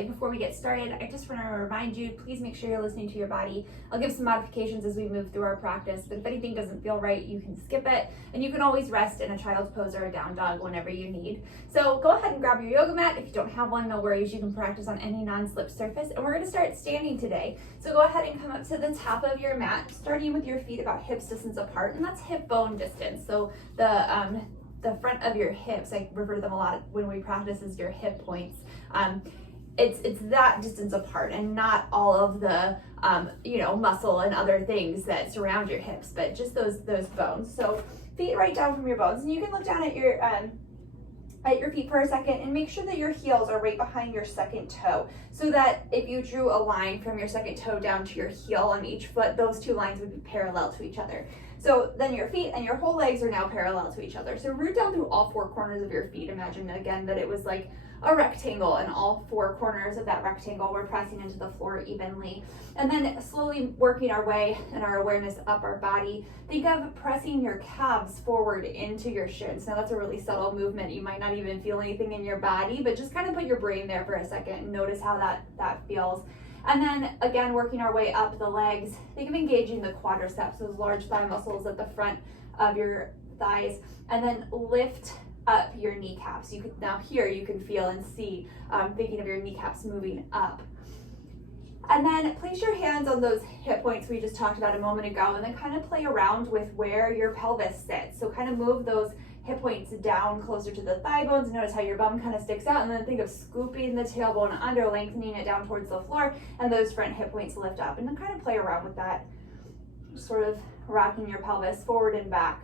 today. Before we get started, I just want to remind you, please make sure you're listening to your body. I'll give some modifications as we move through our practice, but if anything doesn't feel right, you can skip it, and you can always rest in a child's pose or a down dog whenever you need. So go ahead and grab your yoga mat. If you don't have one, no worries, you can practice on any non-slip surface, and we're going to start standing today. So go ahead and come up to the top of your mat, starting with your feet about hips distance apart, and that's hip bone distance. So the front of your hips, I refer to them a lot when we practice as your hip points. It's that distance apart, and not all of the muscle and other things that surround your hips, but just those bones. So feet right down from your bones, and you can look down at your feet for a second and make sure that your heels are right behind your second toe, so that if you drew a line from your second toe down to your heel on each foot, those two lines would be parallel to each other. So then your feet and your whole legs are now parallel to each other. So root down through all four corners of your feet. Imagine again that it was like a rectangle, and all four corners of that rectangle we're pressing into the floor evenly. And then slowly working our way and our awareness up our body. Think of pressing your calves forward into your shins. Now that's a really subtle movement. You might not even feel anything in your body, but just kind of put your brain there for a second and notice how that feels. And then again, working our way up the legs. Think of engaging the quadriceps, those large thigh muscles at the front of your thighs, and then lift up your kneecaps. Now here you can feel and see, thinking of your kneecaps moving up. And then place your hands on those hip points we just talked about a moment ago, and then kind of play around with where your pelvis sits. So kind of move those hip points down closer to the thigh bones. Notice how your bum kind of sticks out, and then think of scooping the tailbone under, lengthening it down towards the floor, and those front hip points lift up. And then kind of play around with that, just sort of rocking your pelvis forward and back.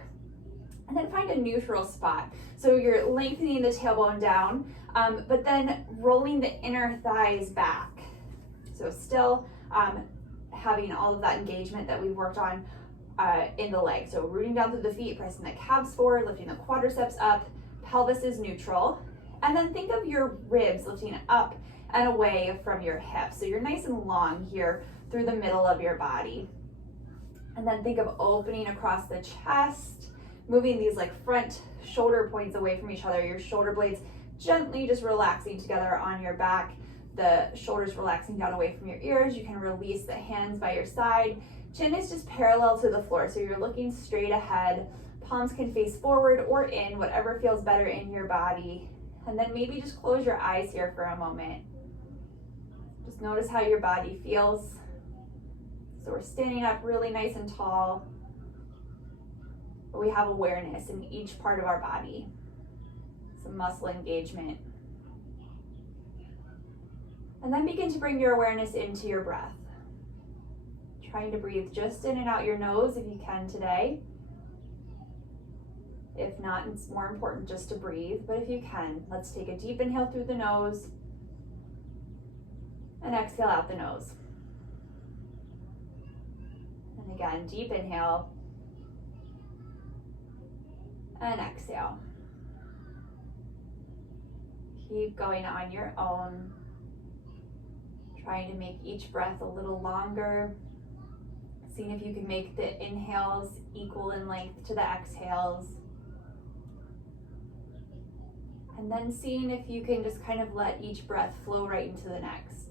And then find a neutral spot. So you're lengthening the tailbone down, but then rolling the inner thighs back. So still having all of that engagement that we've worked on in the legs. So rooting down through the feet, pressing the calves forward, lifting the quadriceps up, pelvis is neutral. And then think of your ribs lifting up and away from your hips. So you're nice and long here through the middle of your body. And then think of opening across the chest, moving these like front shoulder points away from each other, your shoulder blades gently just relaxing together on your back, the shoulders relaxing down away from your ears. You can release the hands by your side. Chin is just parallel to the floor, so you're looking straight ahead. Palms can face forward or in, whatever feels better in your body. And then maybe just close your eyes here for a moment. Just notice how your body feels. So we're standing up really nice and tall. We have awareness in each part of our body, some muscle engagement. And then begin to bring your awareness into your breath. Trying to breathe just in and out your nose if you can today. If not, it's more important just to breathe, but if you can, let's take a deep inhale through the nose and exhale out the nose. And again, deep inhale and exhale. Keep going on your own, trying to make each breath a little longer, seeing if you can make the inhales equal in length to the exhales, and then seeing if you can just kind of let each breath flow right into the next.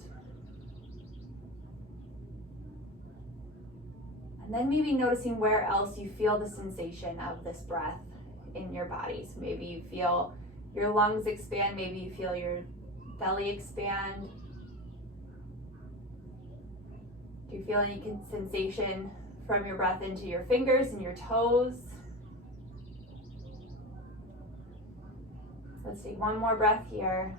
And then maybe noticing where else you feel the sensation of this breath in your body. So maybe you feel your lungs expand, maybe you feel your belly expand. Do you feel any sensation from your breath into your fingers and your toes? Let's take one more breath here.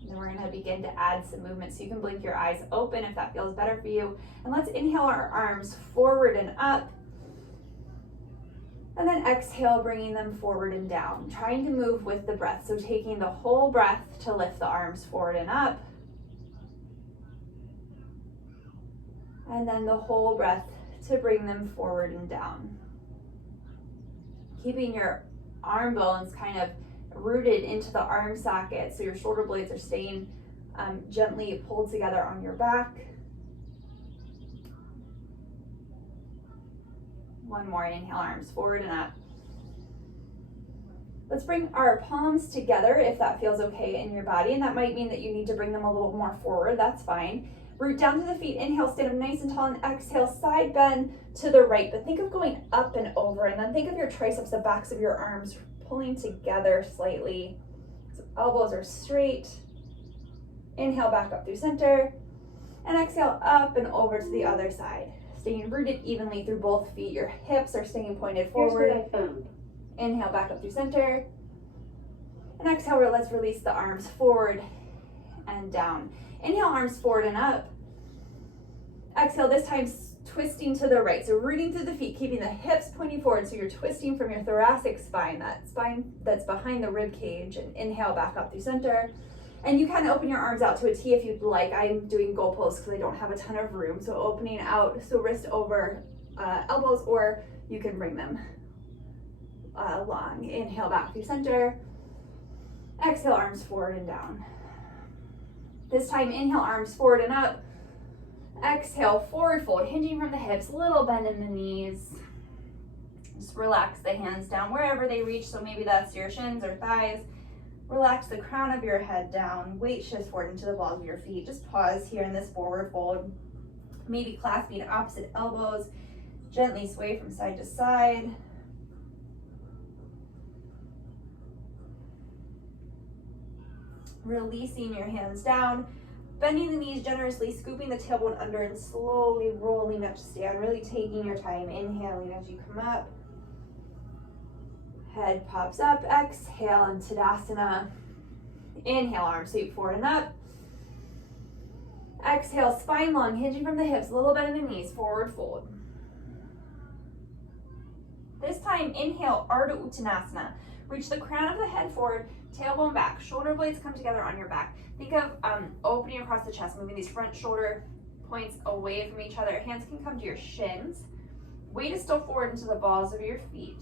And then we're going to begin to add some movement. So you can blink your eyes open if that feels better for you. And let's inhale our arms forward and up. And then exhale, bringing them forward and down, trying to move with the breath. So taking the whole breath to lift the arms forward and up. And then the whole breath to bring them forward and down. Keeping your arm bones kind of rooted into the arm socket, so your shoulder blades are staying gently pulled together on your back. One more, inhale, arms forward and up. Let's bring our palms together if that feels okay in your body, and that might mean that you need to bring them a little more forward. That's fine. Root down to the feet. Inhale, stand up nice and tall, and exhale, side bend to the right. But think of going up and over, and then think of your triceps, the backs of your arms pulling together slightly. So elbows are straight. Inhale, back up through center, and exhale, up and over to the other side. Staying rooted evenly through both feet. Your hips are staying pointed forward. Here's what I found. Inhale, back up through center. And exhale, let's release the arms forward and down. Inhale, arms forward and up. Exhale, this time twisting to the right. So rooting through the feet, keeping the hips pointing forward. So you're twisting from your thoracic spine, that spine that's behind the rib cage. And inhale, back up through center. And you can open your arms out to a T if you'd like. I'm doing goal pose because I don't have a ton of room. So opening out, so wrist over elbows, or you can bring them long. Inhale, back through center. Exhale, arms forward and down. This time, inhale, arms forward and up. Exhale, forward fold, hinging from the hips, little bend in the knees. Just relax the hands down wherever they reach. So maybe that's your shins or thighs. Relax the crown of your head down. Weight shifts forward into the balls of your feet. Just pause here in this forward fold. Maybe clasping opposite elbows. Gently sway from side to side. Releasing your hands down, bending the knees generously, scooping the tailbone under and slowly rolling up to stand, really taking your time, inhaling as you come up. Head pops up, exhale in Tadasana. Inhale, arms sweep forward and up. Exhale, spine long, hinging from the hips, little bend in the knees, forward fold. This time, inhale, Ardha Uttanasana. Reach the crown of the head forward, tailbone back, shoulder blades come together on your back. Think of opening across the chest, moving these front shoulder points away from each other. Hands can come to your shins. Weight is still forward into the balls of your feet.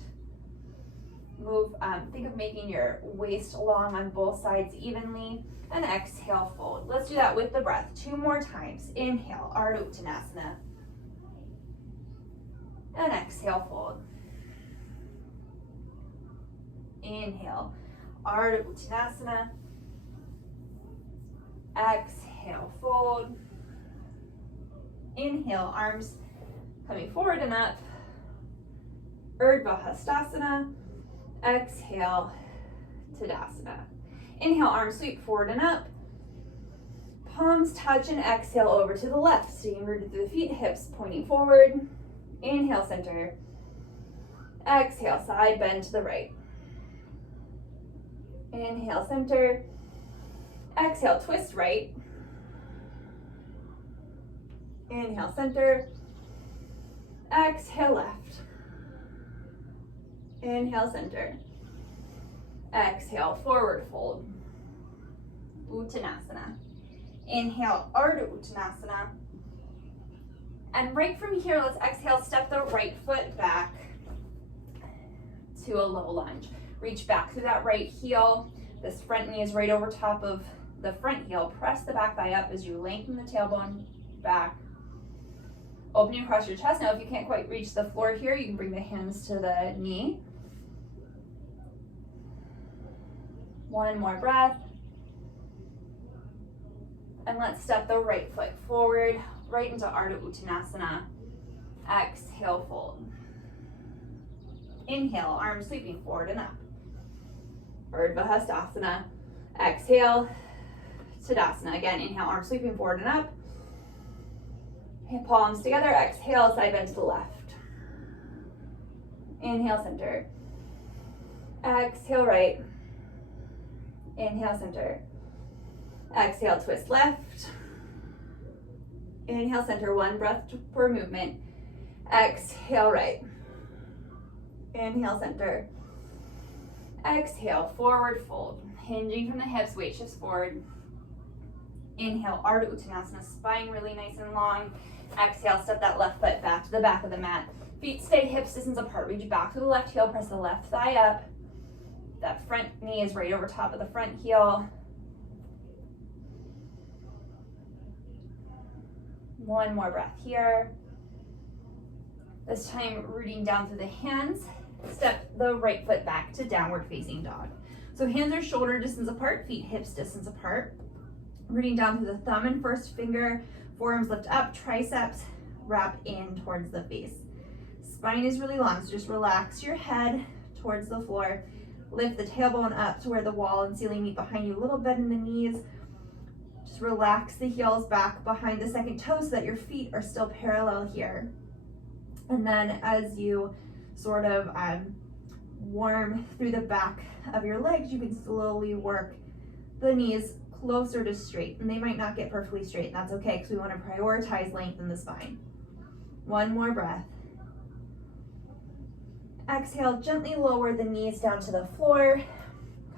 Move, think of making your waist long on both sides evenly, and exhale, fold. Let's do that with the breath 2 more times. Inhale, Ardha Uttanasana. And exhale, fold. Inhale, Ardha Uttanasana. Exhale, fold. Inhale, arms coming forward and up. Urdhva Hastasana. Exhale, Tadasana. Inhale, arms sweep forward and up. Palms touch and exhale over to the left. Staying rooted through the feet, hips pointing forward. Inhale, center. Exhale, side bend to the right. Inhale, center. Exhale, twist right. Inhale, center. Exhale, left. Inhale, center. Exhale, forward fold. Uttanasana. Inhale, Ardha Uttanasana. And right from here, let's exhale, step the right foot back to a low lunge. Reach back through that right heel. This front knee is right over top of the front heel. Press the back thigh up as you lengthen the tailbone back. Opening across your chest. Now, if you can't quite reach the floor here, you can bring the hands to the knee. One more breath. And let's step the right foot forward, right into Ardha Uttanasana. Exhale, fold. Inhale, arms sweeping forward and up. Urdhva Hastasana. Exhale, Tadasana. Again, inhale, arms sweeping forward and up. Palms together. Exhale, side bend to the left. Inhale, center. Exhale, right. Inhale, center. Exhale, twist left. Inhale, center. 1 breath per movement. Exhale, right. Inhale, center. Exhale, forward fold. Hinging from the hips, weight shifts forward. Inhale, Ardha Uttanasana, spine really nice and long. Exhale, step that left foot back to the back of the mat. Feet stay hips distance apart. Reach back to the left heel, press the left thigh up. That front knee is right over top of the front heel. One more breath here. This time rooting down through the hands, Step the right foot back to downward facing dog. So hands are shoulder distance apart, feet hips distance apart. Rooting down through the thumb and first finger, forearms lift up, triceps wrap in towards the face. Spine is really long, so just relax your head towards the floor. Lift the tailbone up to where the wall and ceiling meet behind you, a little bend in the knees. Just relax the heels back behind the second toe so that your feet are still parallel here. And then as you sort of warm through the back of your legs, you can slowly work the knees closer to straight. And they might not get perfectly straight, and that's okay because we want to prioritize length in the spine. One more breath. Exhale, gently lower the knees down to the floor,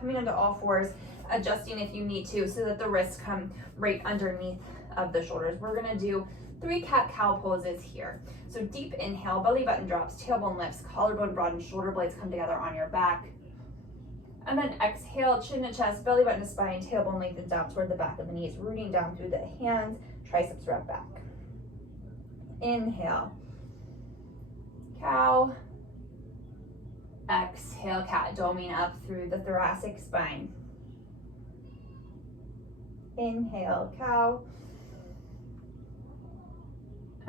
coming into all fours, adjusting if you need to so that the wrists come right underneath of the shoulders. We're gonna do 3 cat-cow poses here. So deep inhale, belly button drops, tailbone lifts, collarbone broadens, shoulder blades come together on your back. And then exhale, chin to chest, belly button to spine, tailbone lengthens down toward the back of the knees, rooting down through the hands, triceps wrap back. Inhale, cow. Exhale, cat, doming up through the thoracic spine. Inhale, cow.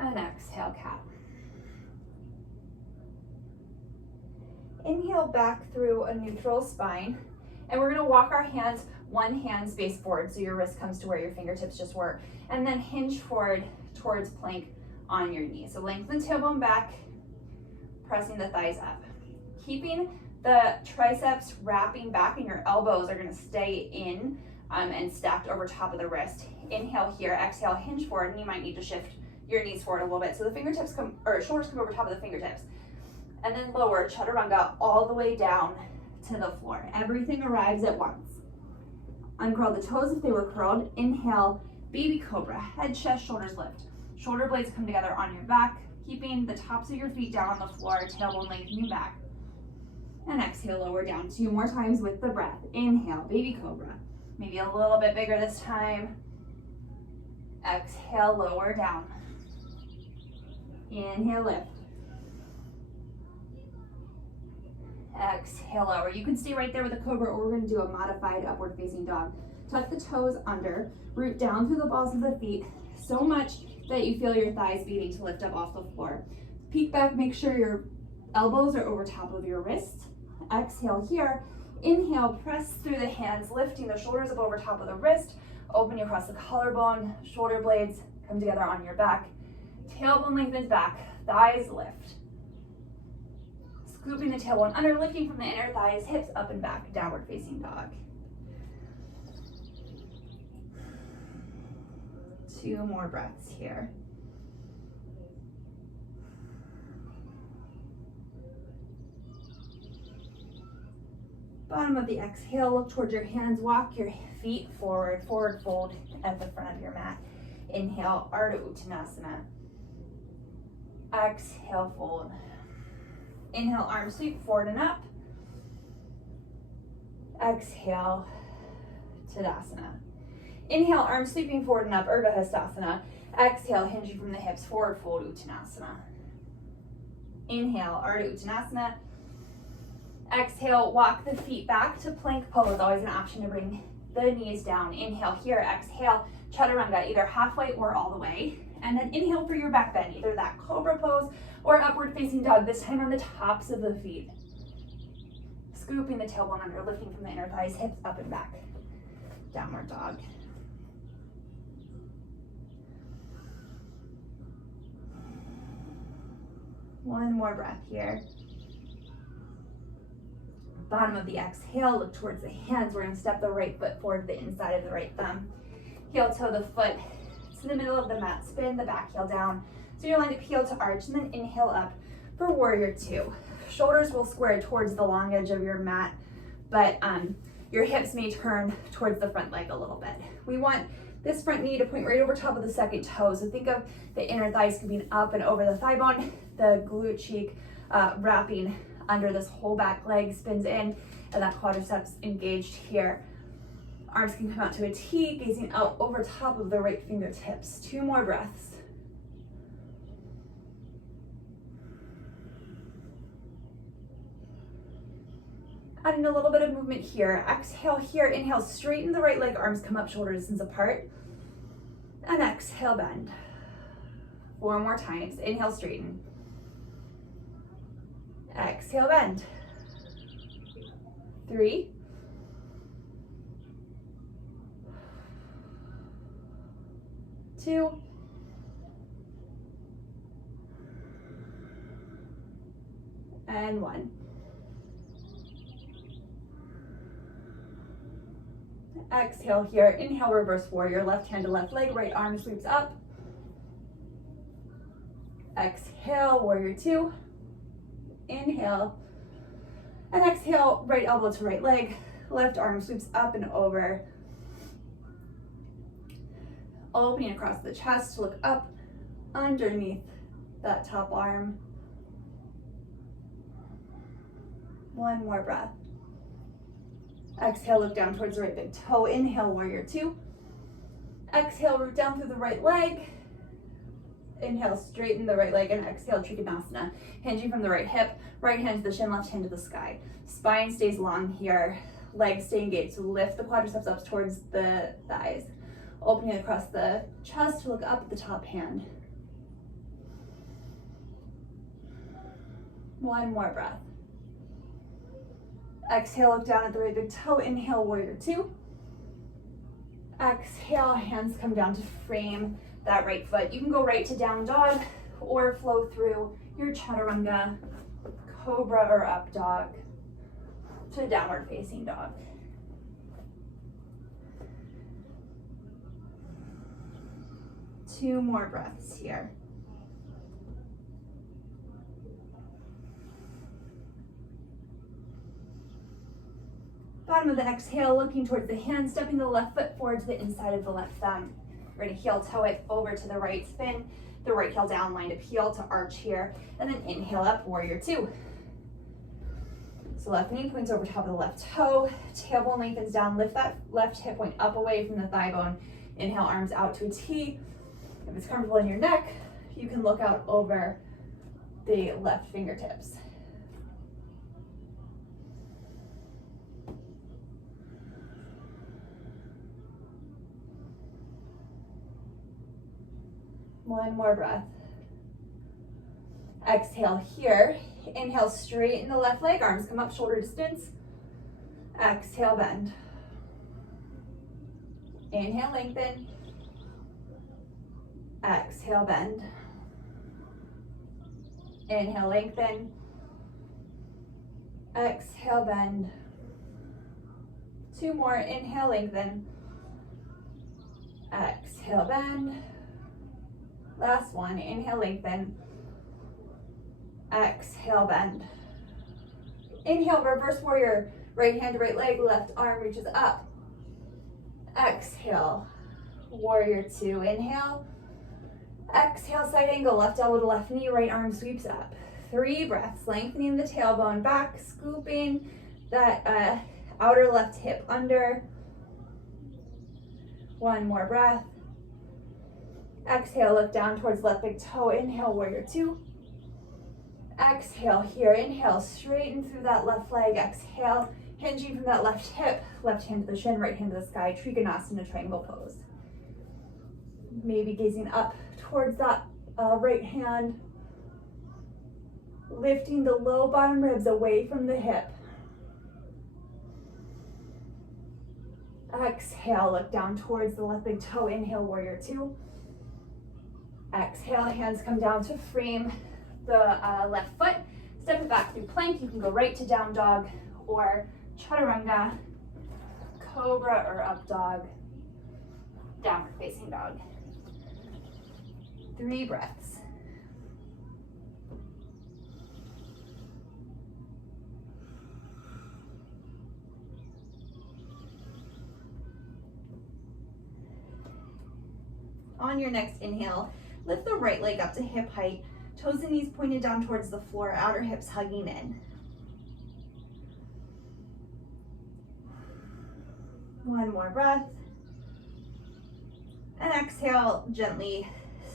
And exhale, cat. Inhale back through a neutral spine. And we're gonna walk our hands, one hand space forward so your wrist comes to where your fingertips just were. And then hinge forward towards plank on your knees. So lengthen the tailbone back, pressing the thighs up. Keeping the triceps wrapping back, and your elbows are gonna stay in and stacked over top of the wrist. Inhale here, exhale, hinge forward, and you might need to shift your knees forward a little bit so the fingertips come, or shoulders come over top of the fingertips. And then lower, chaturanga, all the way down to the floor. Everything arrives at once. Uncurl the toes if they were curled. Inhale, baby cobra, head, chest, shoulders lift. Shoulder blades come together on your back, keeping the tops of your feet down on the floor, tailbone lengthening back. And exhale, lower down 2 more times with the breath. Inhale, baby cobra. Maybe a little bit bigger this time. Exhale, lower down. Inhale, lift. Exhale, lower. You can stay right there with the cobra, or we're gonna do a modified upward facing dog. Tuck the toes under, root down through the balls of the feet so much that you feel your thighs beating to lift up off the floor. Peek back, make sure your elbows are over top of your wrists. Exhale here. Inhale, press through the hands, lifting the shoulders up over top of the wrist, opening across the collarbone, shoulder blades come together on your back. Tailbone lengthens back, thighs lift. Scooping the tailbone under, lifting from the inner thighs, hips up and back, downward facing dog. 2 more breaths here. Bottom of the exhale, look towards your hands, walk your feet forward, forward fold at the front of your mat. Inhale, Ardha Uttanasana. Exhale, fold. Inhale, arms sweep forward and up. Exhale, Tadasana. Inhale, arms sweeping forward and up, Urdhva Hastasana. Exhale, hinging from the hips, forward fold, Uttanasana. Inhale, Ardha Uttanasana. Exhale, walk the feet back to plank pose. Always an option to bring the knees down. Inhale here, exhale, chaturanga, either halfway or all the way. And then inhale for your back bend, either that cobra pose or upward facing dog, this time on the tops of the feet. Scooping the tailbone under, lifting from the inner thighs, hips up and back. Downward dog. One more breath here. Bottom of the exhale, look towards the hands. We're gonna step the right foot forward to the inside of the right thumb. Heel toe the foot to the middle of the mat. Spin the back heel down. So you're lined up heel to arch, and then inhale up for warrior 2. Shoulders will square towards the long edge of your mat, but your hips may turn towards the front leg a little bit. We want this front knee to point right over top of the second toe. So think of the inner thighs scooping up and over the thigh bone, the glute cheek wrapping under this whole back leg, spins in, and that quadriceps engaged here. Arms can come out to a T, gazing out over top of the right fingertips. 2 more breaths. Adding a little bit of movement here. Exhale here, inhale, straighten the right leg, arms come up, shoulder distance apart. And exhale, bend. 4 more times. Inhale, straighten. Exhale, bend. 3. 2. And 1. Exhale here, inhale, reverse warrior, left hand to left leg, right arm sweeps up. Exhale, warrior 2. Inhale. And exhale, right elbow to right leg, left arm sweeps up and over. Opening across the chest to look up underneath that top arm. 1 more breath. Exhale, look down towards the right big toe. Inhale, warrior 2. Exhale, root down through the right leg. Inhale, straighten the right leg, and exhale, Trikonasana. Hinging from the right hip, right hand to the shin, left hand to the sky. Spine stays long here, legs stay engaged. So lift the quadriceps up towards the thighs. Opening across the chest to look up at the top hand. 1 more breath. Exhale, look down at the right big toe. Inhale, warrior 2. Exhale, hands come down to frame that right foot. You can go right to down dog or flow through your chaturanga, cobra or up dog to downward facing dog. Two more breaths here. Bottom of the exhale, looking towards the hand, stepping the left foot forward to the inside of the left thumb. We're gonna heel toe it over to the right, spin the right heel down, lined up heel to arch here, and then inhale up, warrior 2. So left knee points over top of the left toe, tailbone lengthens down, lift that left hip point up away from the thigh bone. Inhale, arms out to a T. If it's comfortable in your neck, you can look out over the left fingertips. One more breath. Exhale here. Inhale, straighten the left leg, arms come up, shoulder distance. Exhale, bend. Inhale, lengthen. Exhale, bend. Inhale, lengthen. Exhale, bend. 2 more. Inhale, lengthen. Exhale, bend. Last one. Inhale, lengthen. Exhale, bend. Inhale, reverse warrior. Right hand to right leg, left arm reaches up. Exhale, warrior 2. Inhale. Exhale, side angle, left elbow to left knee, right arm sweeps up. 3 breaths, lengthening the tailbone back, scooping that outer left hip under. 1 more breath. Exhale, look down towards left big toe. Inhale, warrior 2. Exhale here, inhale, straighten through that left leg. Exhale, hinging from that left hip, left hand to the shin, right hand to the sky, Trikonasana triangle pose. Maybe gazing up towards that right hand, lifting the low bottom ribs away from the hip. Exhale, look down towards the left big toe. Inhale, warrior 2. Exhale, hands come down to frame the left foot. Step it back through plank. You can go right to down dog or chaturanga, cobra or up dog, downward facing dog. 3 breaths. On your next inhale, lift the right leg up to hip height, toes and knees pointed down towards the floor, outer hips hugging in. 1 more breath. And exhale, gently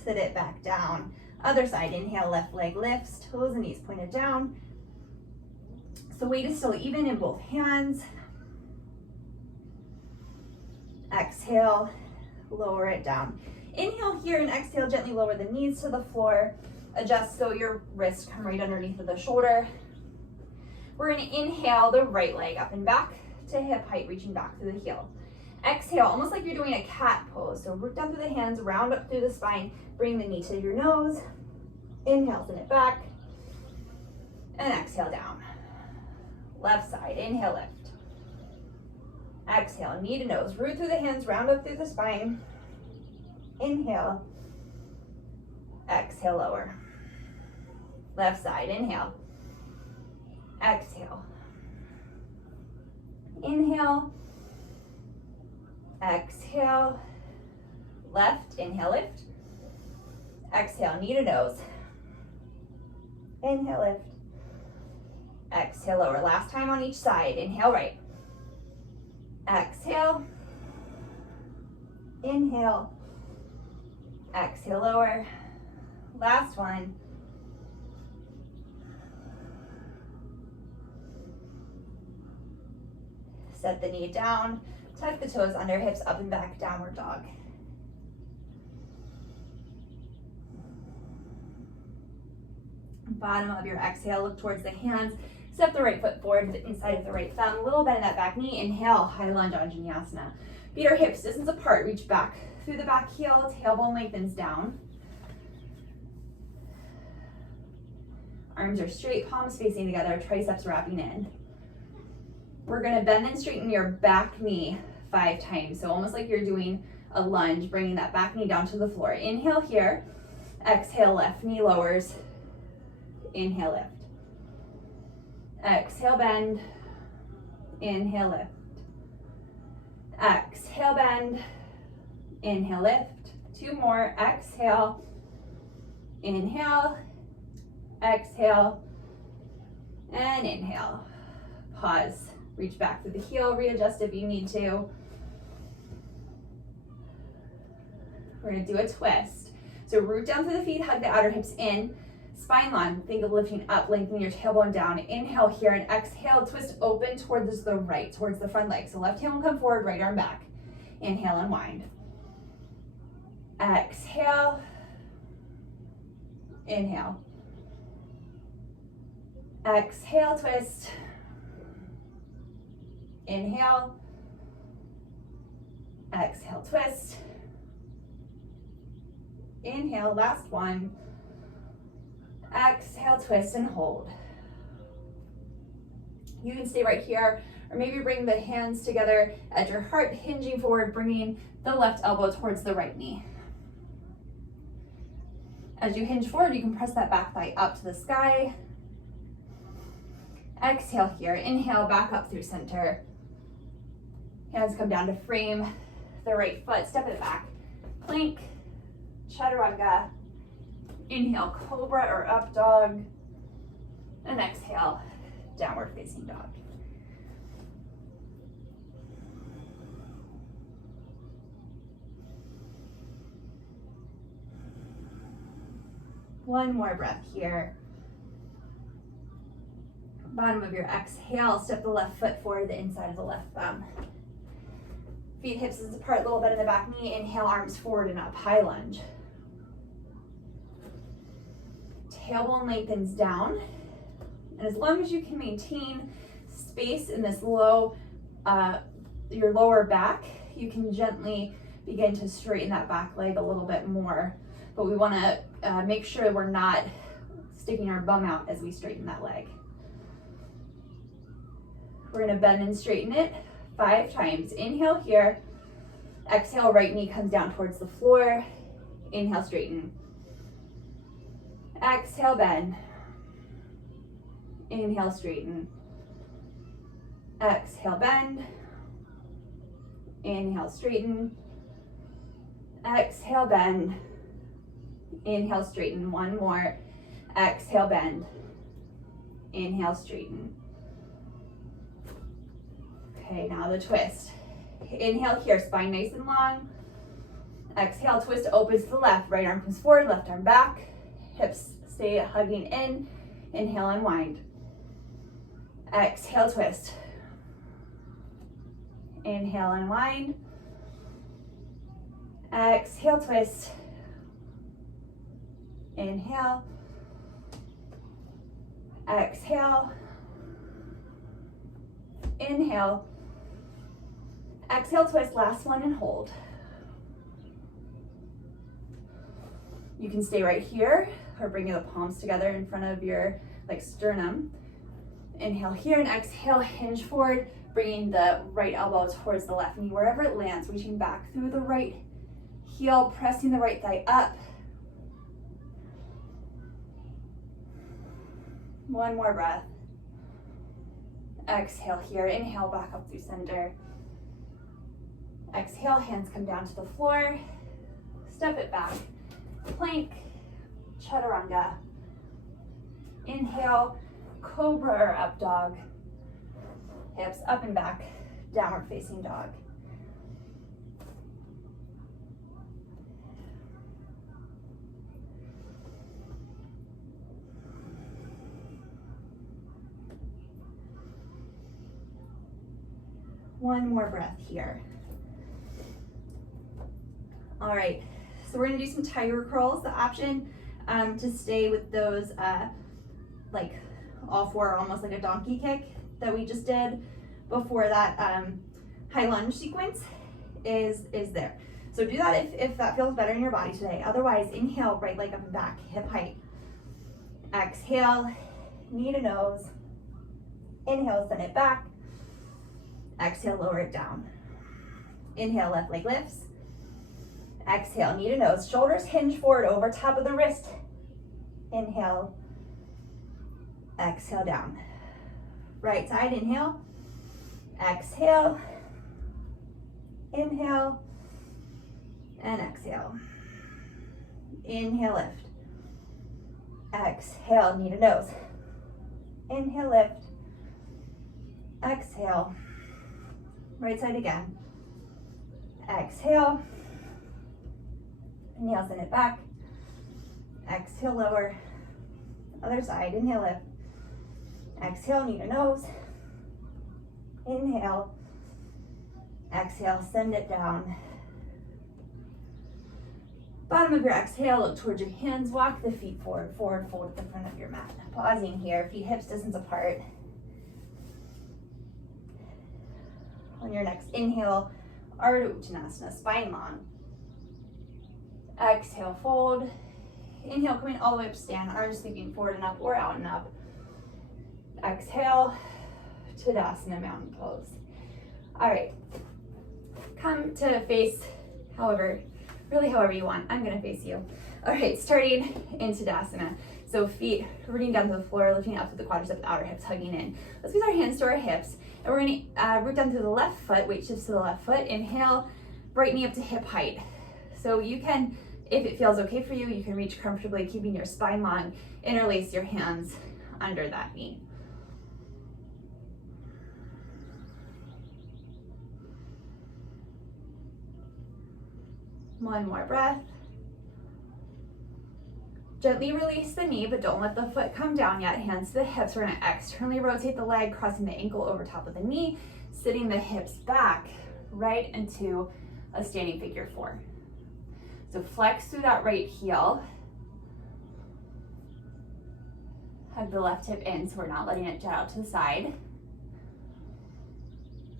sit it back down. Other side, inhale, left leg lifts, toes and knees pointed down. So weight is still even in both hands. Exhale, lower it down. Inhale here and exhale, gently lower the knees to the floor. Adjust so your wrists come right underneath of the shoulder. We're gonna inhale the right leg up and back to hip height, reaching back through the heel. Exhale, almost like you're doing a cat pose. So root down through the hands, round up through the spine, bring the knee to your nose. Inhale, send it back. And exhale down. Left side, inhale, lift. Exhale, knee to nose, root through the hands, round up through the spine. Inhale. Exhale, lower. Left side, inhale. Exhale. Inhale. Exhale. Left, inhale, lift. Exhale, knee to nose. Inhale, lift. Exhale, lower. Last time on each side. Inhale, right. Exhale. Inhale. Exhale, lower. Last one. Set the knee down. Tuck the toes under, hips up and back, downward dog. Bottom of your exhale, look towards the hands. Step the right foot forward to the inside of the right thumb. A little bend in that back knee. Inhale, high lunge, Anjaneyasana. Feet are hips distance apart. Reach back through the back heel. Tailbone lengthens down. Arms are straight, palms facing together, triceps wrapping in. We're gonna bend and straighten your back knee 5 times. So almost like you're doing a lunge, bringing that back knee down to the floor. Inhale here. Exhale, left knee lowers. Inhale, lift. Exhale, bend. Inhale, lift. Exhale, bend. Inhale, lift. 2 more. Exhale. Inhale. Exhale. And inhale. Pause. Reach back through the heel. Readjust if you need to. We're going to do a twist. So root down through the feet. Hug the outer hips in. Spine long, think of lifting up, lengthening your tailbone down. Inhale here and exhale, twist open towards the right, towards the front leg. So left hand will come forward, right arm back. Inhale, unwind. Exhale. Inhale. Exhale, twist. Inhale. Exhale, twist. Inhale, last one. Exhale, twist and hold. You can stay right here, or maybe bring the hands together at your heart, hinging forward, bringing the left elbow towards the right knee. As you hinge forward, you can press that back thigh up to the sky. Exhale here, inhale, back up through center. Hands come down to frame the right foot, step it back. Plank, chaturanga. Inhale, cobra or up dog, and exhale, downward facing dog. One more breath here. Bottom of your exhale, step the left foot forward, the inside of the left thumb. Feet hips is apart, a little bit in the back knee. Inhale, arms forward and up, high lunge. Tailbone lengthens down, and as long as you can maintain space in this low, your lower back, you can gently begin to straighten that back leg a little bit more. But we want to make sure we're not sticking our bum out as we straighten that leg. We're going to bend and straighten it 5 times. Inhale here. Exhale, right knee comes down towards the floor. Inhale, straighten. Exhale, bend. Inhale, straighten. Exhale, bend. Inhale, straighten. Exhale, bend. Inhale, straighten. One more. Exhale, bend. Inhale, straighten. Okay, now the twist. Inhale here, spine nice and long. Exhale, twist opens to the left. Right arm comes forward, left arm back. Hips stay hugging in. Inhale, unwind. Exhale, twist. Inhale, unwind. Exhale, twist. Inhale. Exhale. Inhale. Exhale, twist, last one, and hold. You can stay right here or bring the palms together in front of your sternum. Inhale here and exhale, hinge forward, bringing the right elbow towards the left knee, wherever it lands, reaching back through the right heel, pressing the right thigh up. One more breath. Exhale here, inhale back up through center. Exhale, hands come down to the floor, step it back, plank, chaturanga. Inhale, cobra or up dog. Hips up and back, downward facing dog. One more breath here. All right, so we're gonna do some tiger curls. The option to stay with those like all four, almost like a donkey kick that we just did before that high lunge sequence is there. So do that if that feels better in your body today. Otherwise, inhale, right leg up and back, hip height. Exhale, knee to nose. Inhale, send it back. Exhale, lower it down. Inhale, left leg lifts. Exhale, knee to nose. Shoulders hinge forward over top of the wrist. Inhale. Exhale, down. Right side, inhale. Exhale. Inhale. And exhale. Inhale, lift. Exhale, knee to nose. Inhale, lift. Exhale. Right side again. Exhale. Inhale, send it back. Exhale, lower. Other side, inhale, lift. Exhale, knee to nose. Inhale. Exhale, send it down. Bottom of your exhale, look towards your hands, walk the feet forward, forward fold at the front of your mat. Pausing here, feet hips distance apart. On your next inhale, Ardha Uttanasana, spine long. Exhale, fold. Inhale, coming all the way up to stand, arms sweeping forward and up or out and up. Exhale, Tadasana, mountain pose. All right, come to face however you want. I'm gonna face you. All right, starting in Tadasana. So feet rooting down to the floor, lifting up through the quadriceps, outer hips hugging in. Let's use our hands to our hips, and we're gonna root down through the left foot, weight shifts to the left foot. Inhale, right knee up to hip height. So you can, if it feels okay for you, you can reach comfortably, keeping your spine long. Interlace your hands under that knee. One more breath. Gently release the knee, but don't let the foot come down yet. Hands to the hips. We're gonna externally rotate the leg, crossing the ankle over top of the knee, sitting the hips back right into a standing figure four. So flex through that right heel. Hug the left hip in so we're not letting it jet out to the side.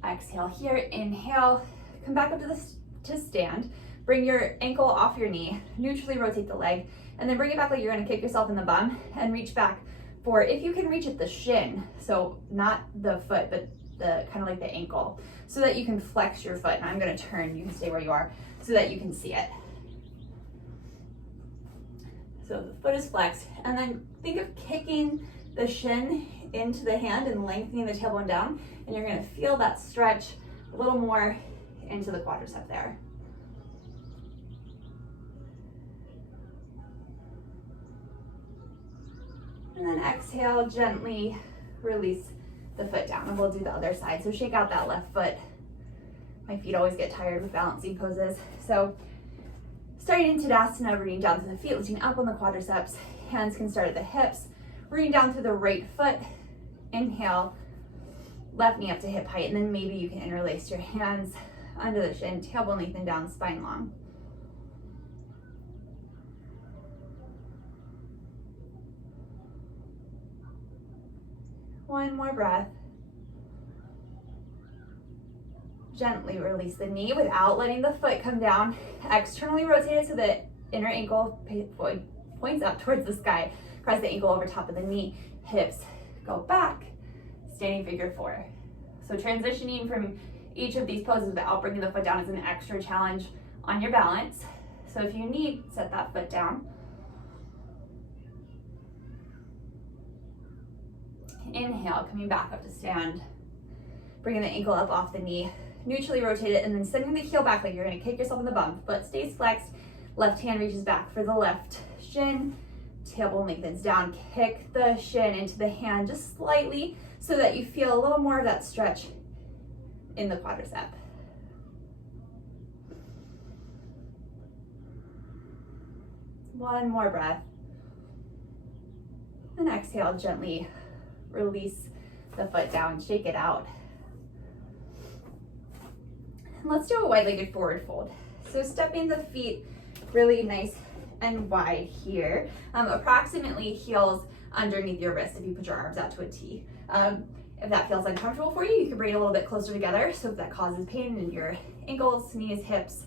Exhale here, inhale, come back up to stand. Bring your ankle off your knee, neutrally rotate the leg, and then bring it back like you're gonna kick yourself in the bum and reach back for, if you can reach at the shin, so not the foot, but the kind of like the ankle, so that you can flex your foot. And I'm gonna turn, you can stay where you are, so that you can see it. So the foot is flexed, and then think of kicking the shin into the hand and lengthening the tailbone down, and you're gonna feel that stretch a little more into the quadricep there. And then exhale, gently release the foot down, and we'll do the other side. So shake out that left foot. My feet always get tired with balancing poses. So starting in Tadasana, rooting down through the feet, lifting up on the quadriceps. Hands can start at the hips. Rooting down through the right foot. Inhale, left knee up to hip height, and then maybe you can interlace your hands under the shin, tailbone lengthen down, spine long. One more breath. Gently release the knee without letting the foot come down. Externally rotate it so the inner ankle points up towards the sky. Press the ankle over top of the knee. Hips go back. Standing figure four. So transitioning from each of these poses without bringing the foot down is an extra challenge on your balance. So if you need, set that foot down. Inhale, coming back up to stand. Bringing the ankle up off the knee. Neutrally rotate it and then sending the heel back like you're gonna kick yourself in the bum. Foot stays flexed. Left hand reaches back for the left shin. Tailbone lengthens down. Kick the shin into the hand just slightly so that you feel a little more of that stretch in the quadricep. One more breath. And exhale, gently release the foot down, shake it out. And let's do a wide-legged forward fold. So stepping the feet really nice and wide here, approximately heels underneath your wrist if you put your arms out to a T. If that feels uncomfortable for you, you can bring it a little bit closer together. So if that causes pain in your ankles, knees, hips,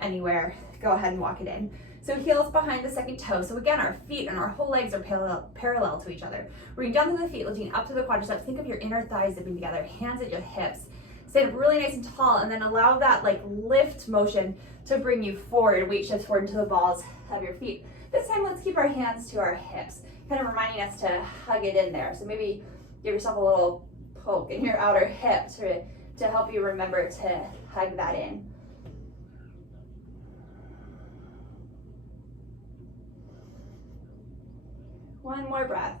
anywhere, go ahead and walk it in. So heels behind the second toe. So again, our feet and our whole legs are parallel to each other. Bring down to the feet, lifting up to the quadriceps. Think of your inner thighs zipping together, hands at your hips. Stand up really nice and tall, and then allow that like lift motion to bring you forward. Weight shifts forward into the balls of your feet. This time, let's keep our hands to our hips, kind of reminding us to hug it in there. So maybe give yourself a little poke in your outer hip to help you remember to hug that in. One more breath.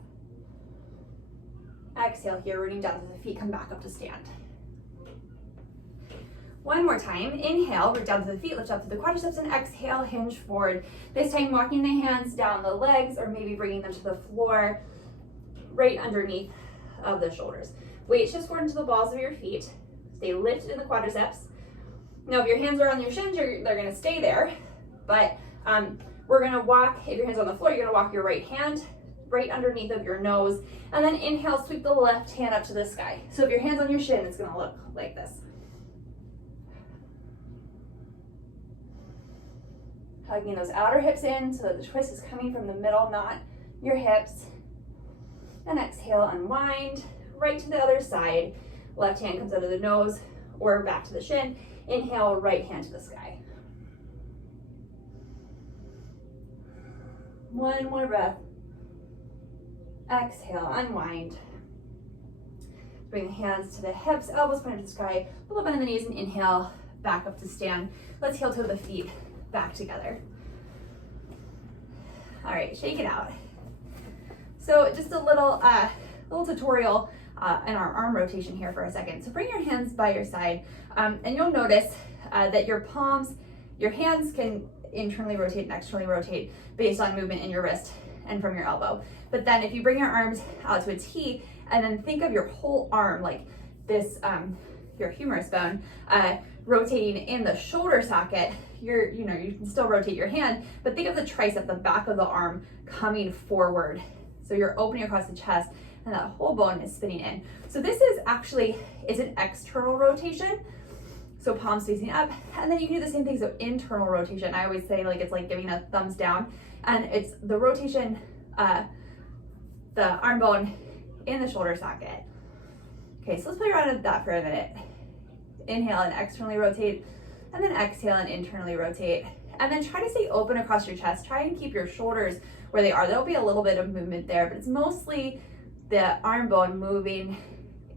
Exhale here, rooting down to the feet, come back up to stand. One more time, inhale, root down to the feet, lift up to the quadriceps, and exhale, hinge forward. This time, walking the hands down the legs or maybe bringing them to the floor right underneath of the shoulders. Weight shifts forward into the balls of your feet. Stay lifted in the quadriceps. Now, if your hands are on your shins, they're gonna stay there, but we're gonna walk, if your hand's on the floor, you're gonna walk your right hand right underneath of your nose, and then inhale, sweep the left hand up to the sky. So if your hand's on your shin, it's gonna look like this. Hugging those outer hips in so that the twist is coming from the middle, not your hips. And exhale, unwind, right to the other side. Left hand comes out of the nose or back to the shin. Inhale, right hand to the sky. One more breath. Exhale, unwind. Bring the hands to the hips, elbows pointed to the sky, a little bend in the knees, and inhale, back up to stand. Let's heel toe the feet back together. All right, shake it out. So just a little tutorial in our arm rotation here for a second. So bring your hands by your side, and you'll notice that your hands can internally rotate and externally rotate based on movement in your wrist and from your elbow. But then if you bring your arms out to a T and then think of your whole arm like this, your humerus bone, rotating in the shoulder socket, you can still rotate your hand, but think of the tricep, the back of the arm coming forward. So you're opening across the chest and that whole bone is spinning in. So this is an external rotation. So palms facing up, and then you can do the same thing. So internal rotation, I always say it's like giving a thumbs down, and it's the rotation, the arm bone in the shoulder socket. Okay, so let's play around with that for a minute. Inhale and externally rotate, and then exhale and internally rotate. And then try to stay open across your chest. Try and keep your shoulders where they are. There'll be a little bit of movement there, but it's mostly the arm bone moving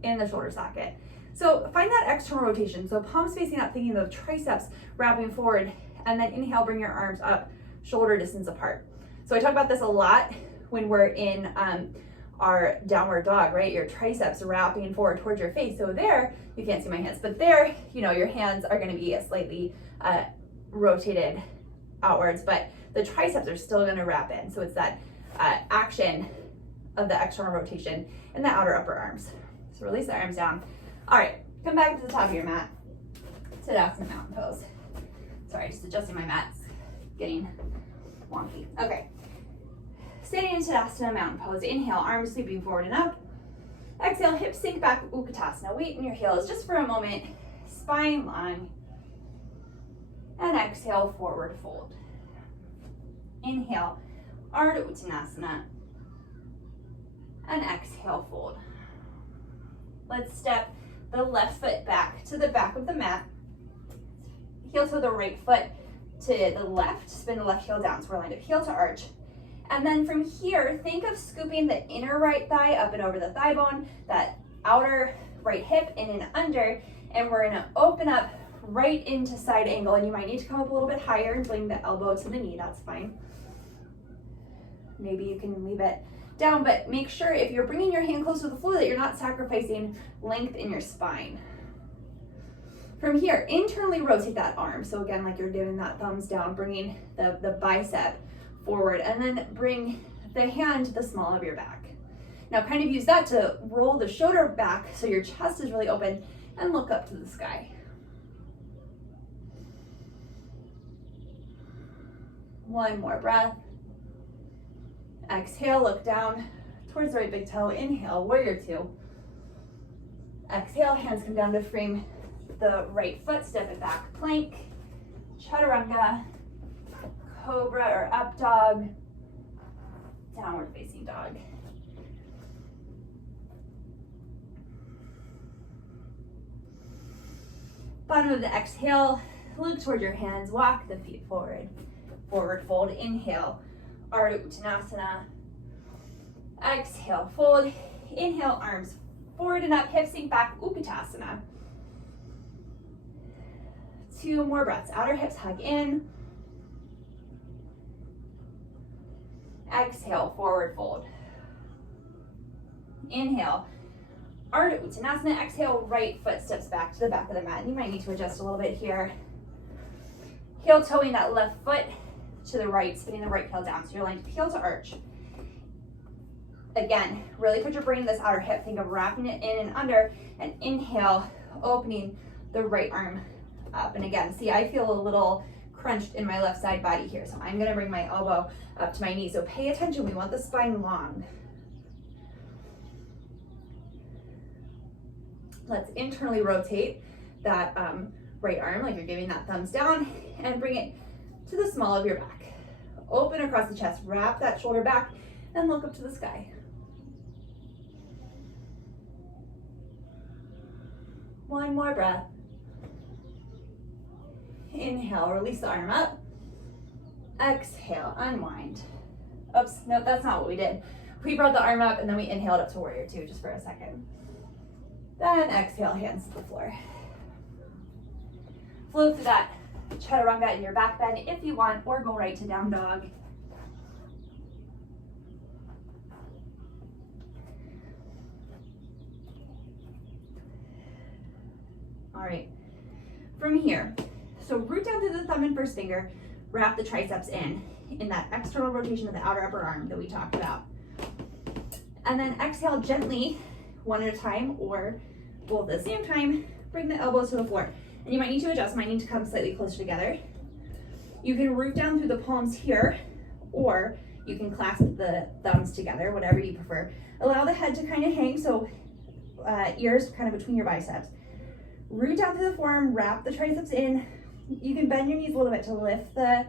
in the shoulder socket. So find that external rotation. So palms facing up, thinking of triceps wrapping forward, and then inhale, bring your arms up, shoulder distance apart. So I talk about this a lot when we're in our downward dog, right? Your triceps wrapping forward towards your face. So there, you can't see my hands, but there, your hands are gonna be slightly rotated outwards, but the triceps are still gonna wrap in. So it's that action of the external rotation in the outer upper arms. So release the arms down. All right, come back to the top of your mat. Tadasana mountain pose. Sorry, just adjusting my mats. Getting wonky. Okay. Standing in Tadasana mountain pose. Inhale, arms sweeping forward and up. Exhale, hips sink back, Utkatasana. Weight in your heels just for a moment. Spine long. And exhale, forward fold. Inhale, Ardha Uttanasana. And exhale, fold. Let's step the left foot back to the back of the mat. Heel to the right foot to the left. Spin the left heel down. So we're lined up heel to arch. And then from here, think of scooping the inner right thigh up and over the thigh bone, that outer right hip in and under, and we're gonna open up right into side angle, and you might need to come up a little bit higher and bring the elbow to the knee, that's fine. Maybe you can leave it down, but make sure if you're bringing your hand close to the floor that you're not sacrificing length in your spine. From here, internally rotate that arm. So again, like you're giving that thumbs down, bringing the bicep forward, and then bring the hand to the small of your back. Now kind of use that to roll the shoulder back so your chest is really open, and look up to the sky. One more breath. Exhale, look down towards the right big toe. Inhale, warrior two. Exhale, hands come down to frame the right foot, step it back, plank, chaturanga, cobra or up dog, downward facing dog. Bottom of the exhale, look toward your hands, walk the feet forward, forward fold. Inhale, Ardha Uttanasana. Exhale, fold. Inhale, arms forward and up, hips sink back, Utkatasana. 2 more breaths. Outer hips hug in. Exhale, forward fold. Inhale, Ardha Uttanasana. Exhale, right foot steps back to the back of the mat. You might need to adjust a little bit here. Heel toeing that left foot to the right, spinning the right heel down. So you're lined heel to arch. Again, really put your brain in this outer hip. Think of wrapping it in and under, and inhale, opening the right arm up. And again, see, I feel a little crunched in my left side body here. So I'm gonna bring my elbow up to my knee. So pay attention, we want the spine long. Let's internally rotate that right arm like you're giving that thumbs down, and bring it to the small of your back. Open across the chest, wrap that shoulder back, and look up to the sky. One more breath. Inhale, release the arm up. Exhale, unwind. Oops, no, that's not what we did. We brought the arm up and then we inhaled up to warrior two just for a second. Then exhale, hands to the floor. Flow through that chaturanga in your back bend if you want, or go right to down dog. All right, from here, so root down through the thumb and first finger, wrap the triceps in that external rotation of the outer upper arm that we talked about. And then exhale gently, one at a time, or both at the same time, bring the elbows to the floor. And you might need to adjust, might need to come slightly closer together. You can root down through the palms here, or you can clasp the thumbs together, whatever you prefer. Allow the head to kind of hang, so ears kind of between your biceps. Root down through the forearm, wrap the triceps in. You can bend your knees a little bit to lift the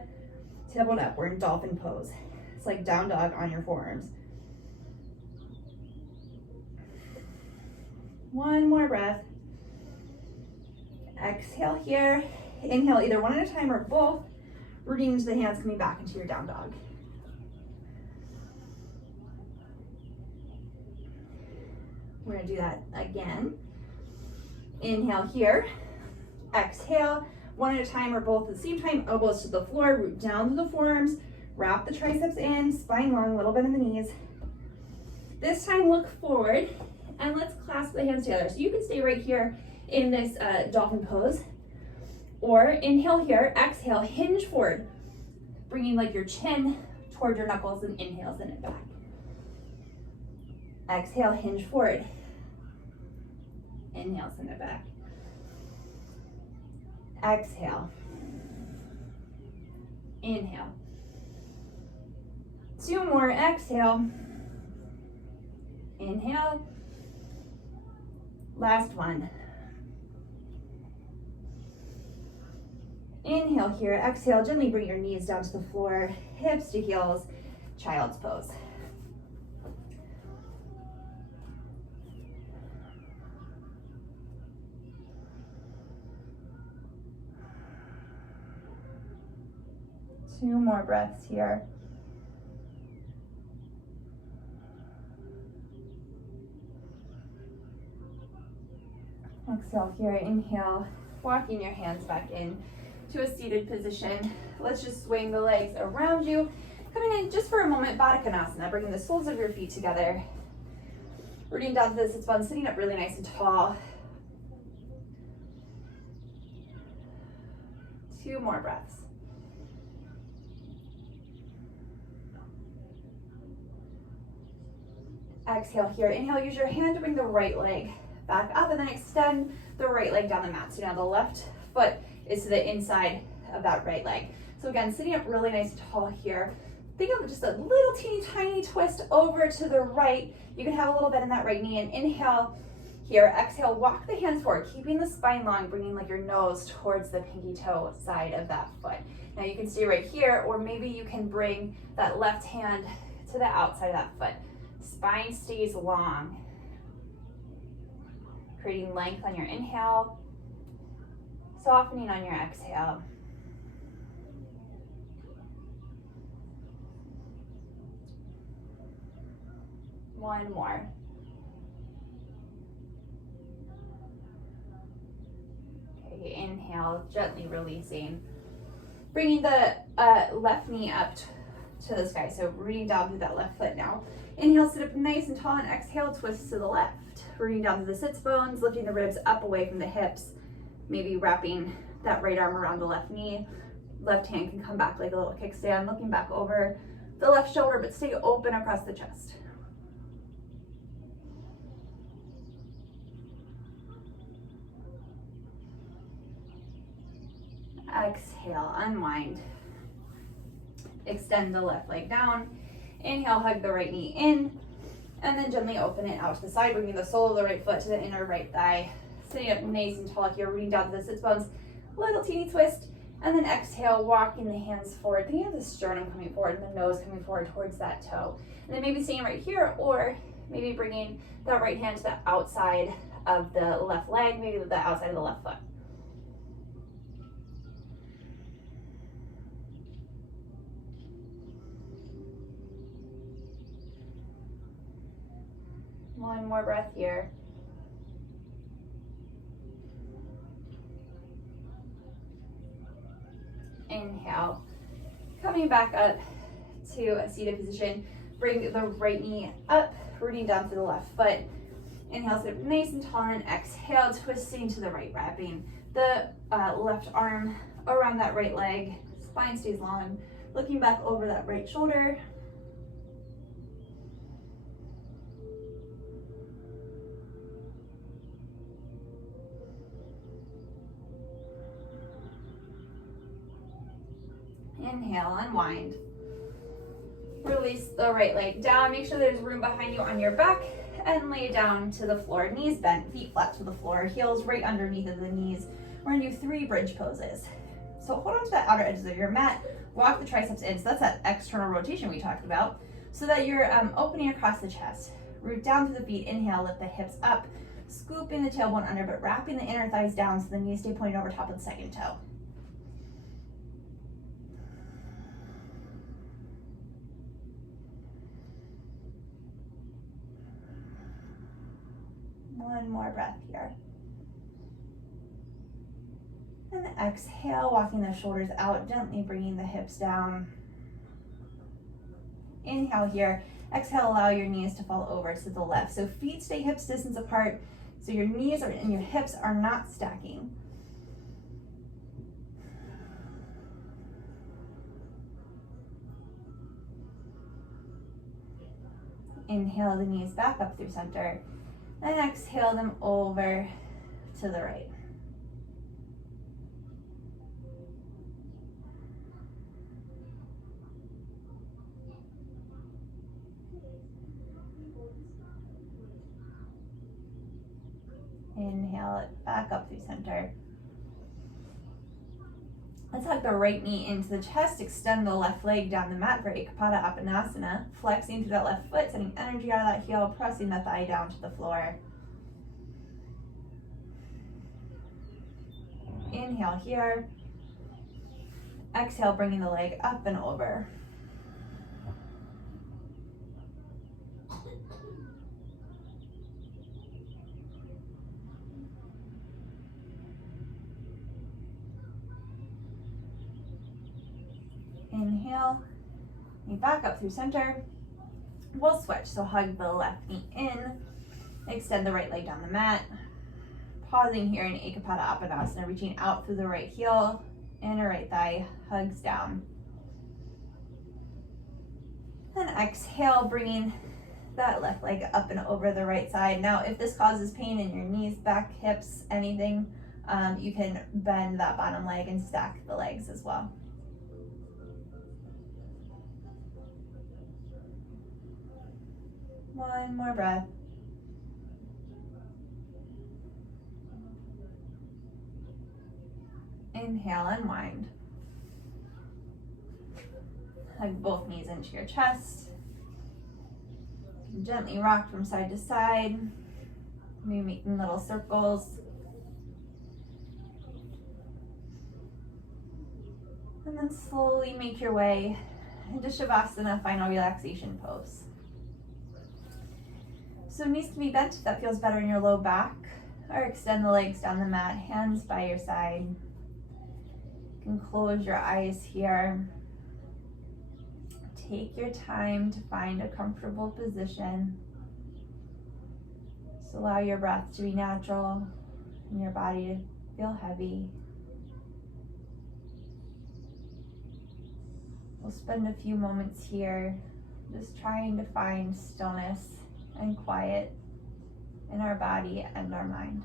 tailbone up. We're in dolphin pose. It's like down dog on your forearms. One more breath. Exhale here. Inhale either one at a time or both, rooting into the hands, coming back into your down dog. We're gonna do that again. Inhale here. Exhale, one at a time or both at the same time, elbows to the floor, root down to the forearms, wrap the triceps in, spine long, a little bit in the knees. This time look forward and let's clasp the hands together. So you can stay right here in this dolphin pose, or inhale here, exhale, hinge forward, bringing like your chin toward your knuckles, and inhale, send it back. Exhale, hinge forward. Inhale, send it back. Exhale. Inhale. 2 more, exhale. Inhale. Last one. Inhale here, exhale, gently bring your knees down to the floor, hips to heels, child's pose. Two more breaths here. Exhale here, inhale, walking your hands back in to a seated position. Let's just swing the legs around you. Coming in just for a moment, Baddha Konasana, bringing the soles of your feet together. Rooting down to the sit bones, sitting up really nice and tall. 2 more breaths. Exhale here, inhale, use your hand to bring the right leg back up and then extend the right leg down the mat. So now the left foot is to the inside of that right leg. So again, sitting up really nice and tall here. Think of just a little teeny tiny twist over to the right. You can have a little bit in that right knee and inhale here. Exhale, walk the hands forward, keeping the spine long, bringing like your nose towards the pinky toe side of that foot. Now you can stay right here, or maybe you can bring that left hand to the outside of that foot. Spine stays long. Creating length on your inhale, softening on your exhale. One more. Okay, inhale, gently releasing. Bringing the left knee up to the sky, so rooting down through that left foot now. Inhale, sit up nice and tall, and exhale, twist to the left. Rooting down to the sits bones, lifting the ribs up away from the hips, maybe wrapping that right arm around the left knee. Left hand can come back like a little kickstand, looking back over the left shoulder, but stay open across the chest. Exhale, unwind. Extend the left leg down. Inhale, hug the right knee in, and then gently open it out to the side, bringing the sole of the right foot to the inner right thigh. Sitting up nice and tall here, rooting down to the sits bones. Little teeny twist, and then exhale, walking the hands forward. Thinking of the sternum coming forward and the nose coming forward towards that toe. And then maybe staying right here, or maybe bringing that right hand to the outside of the left leg, maybe the outside of the left foot. One more breath here. Inhale. Coming back up to a seated position. Bring the right knee up, rooting down to the left foot. Inhale, sit up nice and tall, and exhale, twisting to the right, wrapping the left arm around that right leg. Spine stays long, looking back over that right shoulder. Inhale, unwind. Release the right leg down. Make sure there's room behind you on your back, and lay down to the floor. Knees bent, feet flat to the floor, heels right underneath of the knees. We're gonna do 3 bridge poses. So hold on to the outer edges of your mat, walk the triceps in. So that's that external rotation we talked about, so that you're opening across the chest. Root down through the feet, inhale, lift the hips up, scooping the tailbone under, but wrapping the inner thighs down so the knees stay pointed over top of the second toe. One more breath here. And exhale, walking the shoulders out, gently bringing the hips down. Inhale here. Exhale, allow your knees to fall over to the left. So feet stay hips distance apart, so your knees and your hips are not stacking. Inhale the knees back up through center. And exhale them over to the right. Inhale it back up through center. Let's hug the right knee into the chest, extend the left leg down the mat for Ekapada Apanasana, flexing through that left foot, sending energy out of that heel, pressing the thigh down to the floor. Inhale here. Exhale, bringing the leg up and over. Inhale, knee back up through center. We'll switch, so hug the left knee in, extend the right leg down the mat. Pausing here in Ekapada Apanasana, reaching out through the right heel, inner right thigh hugs down. Then exhale, bringing that left leg up and over the right side. Now, if this causes pain in your knees, back, hips, anything, you can bend that bottom leg and stack the legs as well. One more breath. Inhale, unwind. Hug both knees into your chest. Gently rock from side to side. Maybe making little circles. And then slowly make your way into Shavasana, final relaxation pose. So knees can be bent if that feels better in your low back, or extend the legs down the mat, hands by your side. You can close your eyes here. Take your time to find a comfortable position. Just allow your breath to be natural and your body to feel heavy. We'll spend a few moments here just trying to find stillness and quiet in our body and our mind.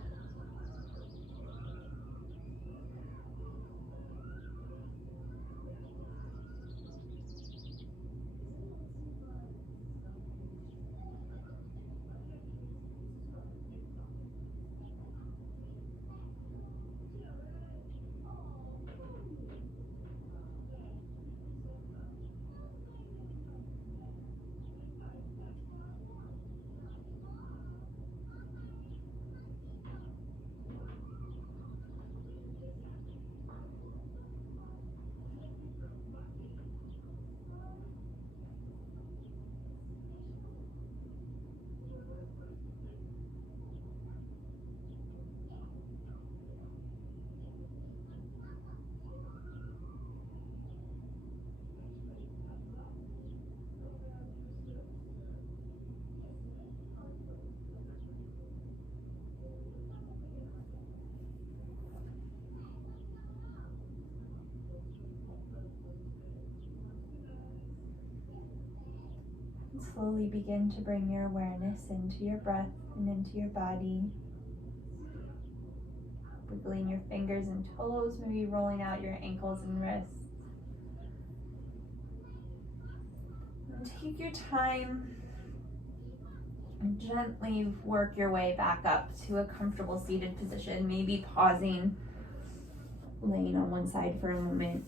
Slowly begin to bring your awareness into your breath and into your body. Wiggling your fingers and toes, maybe rolling out your ankles and wrists. And take your time and gently work your way back up to a comfortable seated position, maybe pausing, laying on one side for a moment.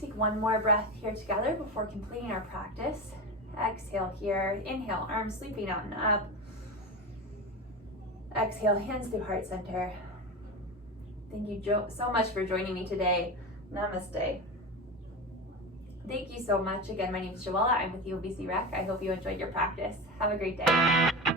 Take one more breath here together before completing our practice. Exhale here. Inhale, arms sweeping out and up. Exhale, hands through heart center. Thank you so much for joining me today. Namaste. Thank you so much. Again, my name is Joella. I'm with UBC Rec. I hope you enjoyed your practice. Have a great day.